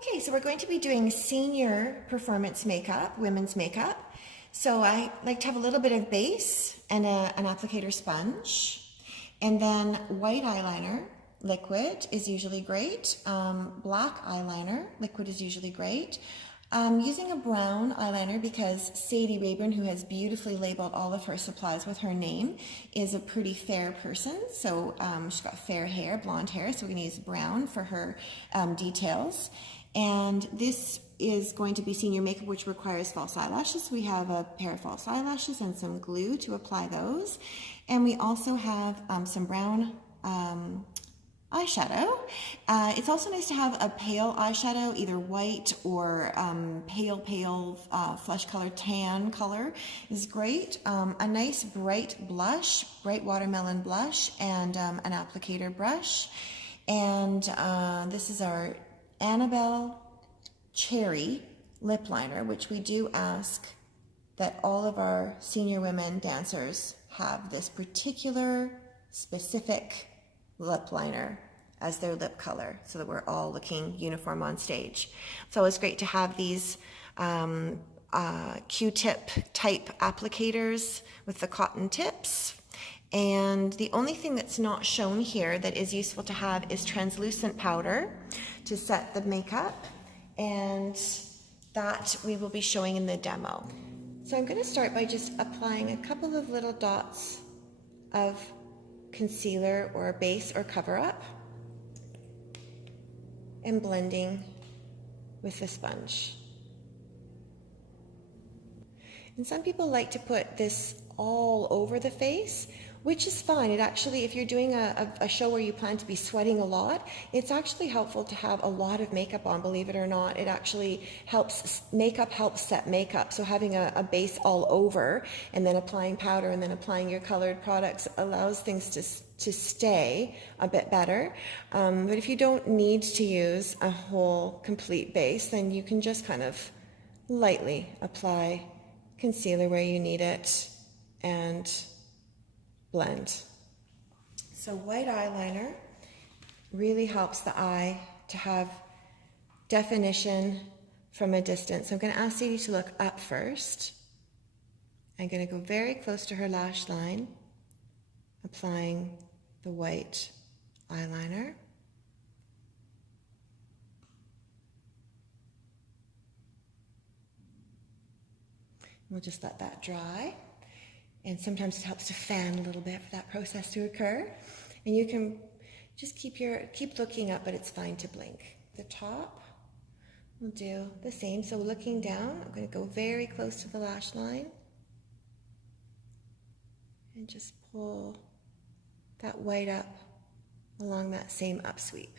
Okay, so we're going to be doing senior performance makeup, women's makeup. So I like to have a little bit of base and an applicator sponge. And then white eyeliner, liquid is usually great. Black eyeliner, liquid is usually great. Using a brown eyeliner because Sadie Rayburn, who has beautifully labeled all of her supplies with her name, is a pretty fair person. So she's got fair hair, blonde hair, so we're going to use brown for her details. And this is going to be senior makeup, which requires false eyelashes. We have a pair of false eyelashes and some glue to apply those. And we also have some brown eyeshadow. It's also nice to have a pale eyeshadow, either white or pale flesh color, tan color is great. A nice bright blush, bright watermelon blush, and an applicator brush. And this is our Annabelle Cherry lip liner, which we do ask that all of our senior women dancers have this particular specific lip liner as their lip color so that we're all looking uniform on stage. It's always great to have these Q-tip type applicators with the cotton tips. And the only thing that's not shown here that is useful to have is translucent powder to set the makeup, and that we will be showing in the demo. So I'm going to start by just applying a couple of little dots of concealer or base or cover up and blending with the sponge. And some people like to put this all over the face, which is fine. It actually, if you're doing a show where you plan to be sweating a lot, it's actually helpful to have a lot of makeup on, believe it or not. It actually helps, makeup helps set makeup. So having a base all over and then applying powder and then applying your colored products allows things to stay a bit better. But if you don't need to use a whole complete base, then you can just kind of lightly apply concealer where you need it and blend. So white eyeliner really helps the eye to have definition from a distance. So I'm going to ask Sadie to look up first. I'm going to go very close to her lash line, applying the white eyeliner. We'll just let that dry. And sometimes it helps to fan a little bit for that process to occur. And you can just keep looking up, but it's fine to blink. The top, we'll do the same. So looking down, I'm going to go very close to the lash line and just pull that white up along that same upsweep.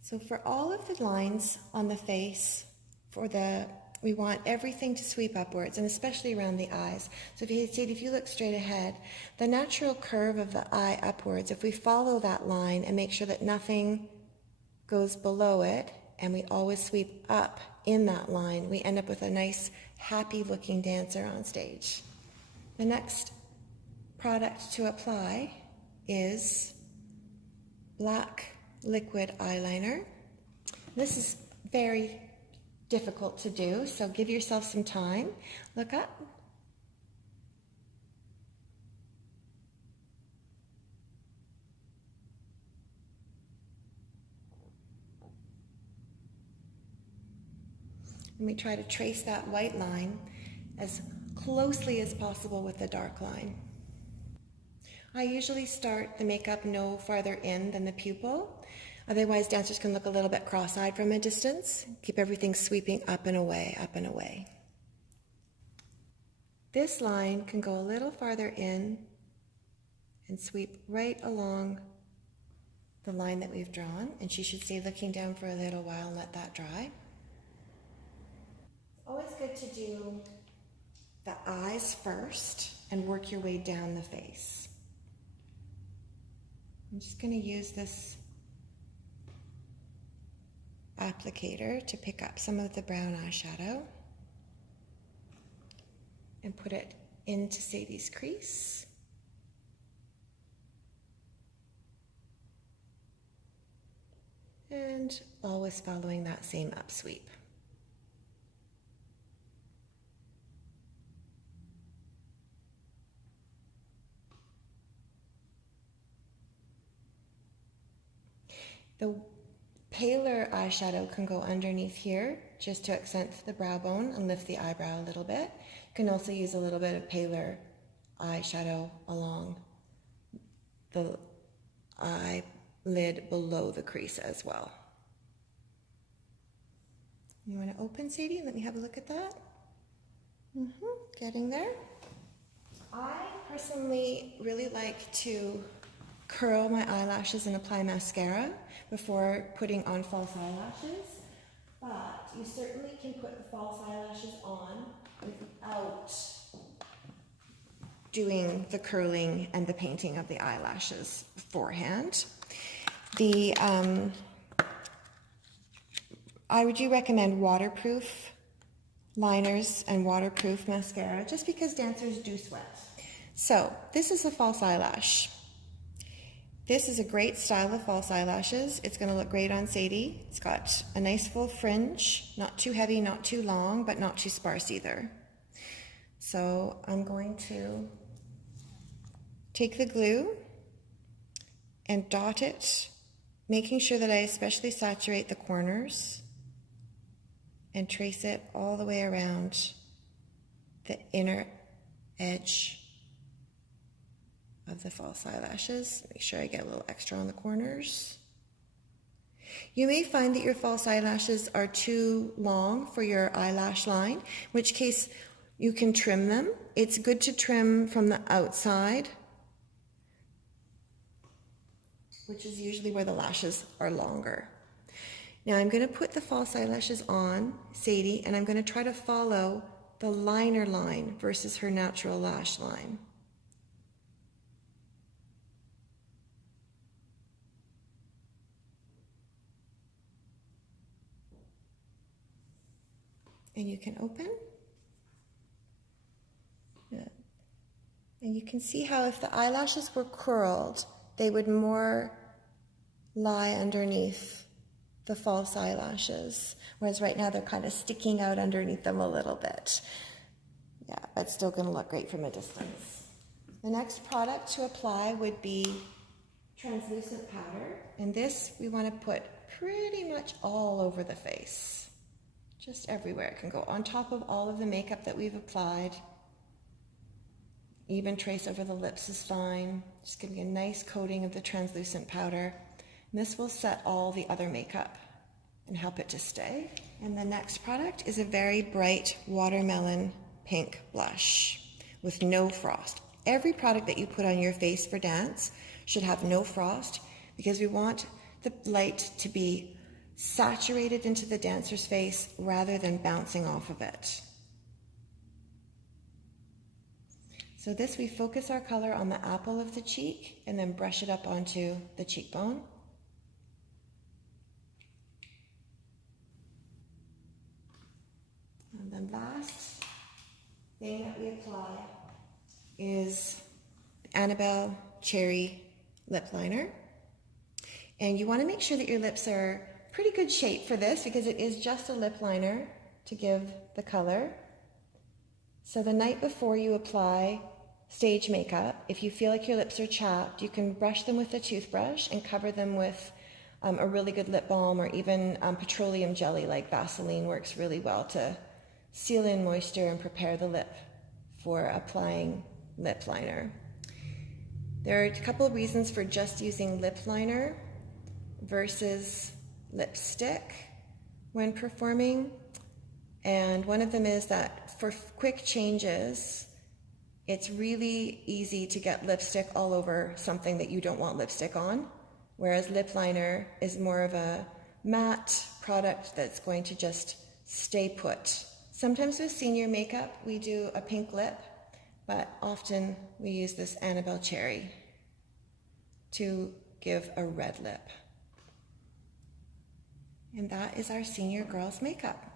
So for all of the lines on the face, we want everything to sweep upwards, and especially around the eyes. So if you look straight ahead, the natural curve of the eye upwards, if we follow that line and make sure that nothing goes below it, and we always sweep up in that line, we end up with a nice, happy-looking dancer on stage. The next product to apply is black liquid eyeliner. This is very difficult to do, so give yourself some time. Look up. And we try to trace that white line as closely as possible with the dark line. I usually start the makeup no farther in than the pupil. Otherwise, dancers can look a little bit cross-eyed from a distance. Keep everything sweeping up and away, up and away. This line can go a little farther in and sweep right along the line that we've drawn, and she should stay looking down for a little while and let that dry. Always good to do the eyes first and work your way down the face. I'm just going to use this applicator to pick up some of the brown eyeshadow and put it into Sadie's crease. and always following that same upsweep. The paler eyeshadow can go underneath here just to accent the brow bone and lift the eyebrow a little bit. You can also use a little bit of paler eyeshadow along the eyelid below the crease as well. You want to open, Sadie? Let me have a look at that. Getting there. I personally really like to curl my eyelashes and apply mascara before putting on false eyelashes, but you certainly can put the false eyelashes on without doing the curling and the painting of the eyelashes beforehand. I would recommend waterproof liners and waterproof mascara just because dancers do sweat. So this is a false eyelash. This is a great style of false eyelashes. It's going to look great on Sadie. It's got a nice full fringe, not too heavy, not too long, but not too sparse either. So I'm going to take the glue and dot it, making sure that I especially saturate the corners and trace it all the way around the inner edge of the false eyelashes. Make sure I get a little extra on the corners. You may find that your false eyelashes are too long for your eyelash line, in which case you can trim them. It's good to trim from the outside, which is usually where the lashes are longer. Now I'm going to put the false eyelashes on Sadie, and I'm going to try to follow the liner line versus her natural lash line. And you can open. And you can see how if the eyelashes were curled, they would more lie underneath the false eyelashes, whereas right now they're kind of sticking out underneath them a little bit. Yeah, but still going to look great from a distance. The next product to apply would be translucent powder, and this we want to put pretty much all over the face. Just everywhere. It can go on top of all of the makeup that we've applied. Even trace over the lips is fine. Just give me a nice coating of the translucent powder. And this will set all the other makeup and help it to stay. And the next product is a very bright watermelon pink blush with no frost. Every product that you put on your face for dance should have no frost because we want the light to be saturated into the dancer's face rather than bouncing off of it. So this, we focus our color on the apple of the cheek and then brush it up onto the cheekbone. And then last thing that we apply is Annabelle Cherry Lip Liner. And you want to make sure that your lips are pretty good shape for this because it is just a lip liner to give the color. So the night before you apply stage makeup, if you feel like your lips are chapped, you can brush them with a toothbrush and cover them with a really good lip balm, or even petroleum jelly like Vaseline works really well to seal in moisture and prepare the lip for applying lip liner. There are a couple of reasons for just using lip liner versus lipstick when performing, and one of them is that for quick changes, it's really easy to get lipstick all over something that you don't want lipstick on, whereas lip liner is more of a matte product that's going to just stay put. Sometimes with senior makeup, we do a pink lip, but often we use this Annabelle Cherry to give a red lip. And that is our senior girls makeup.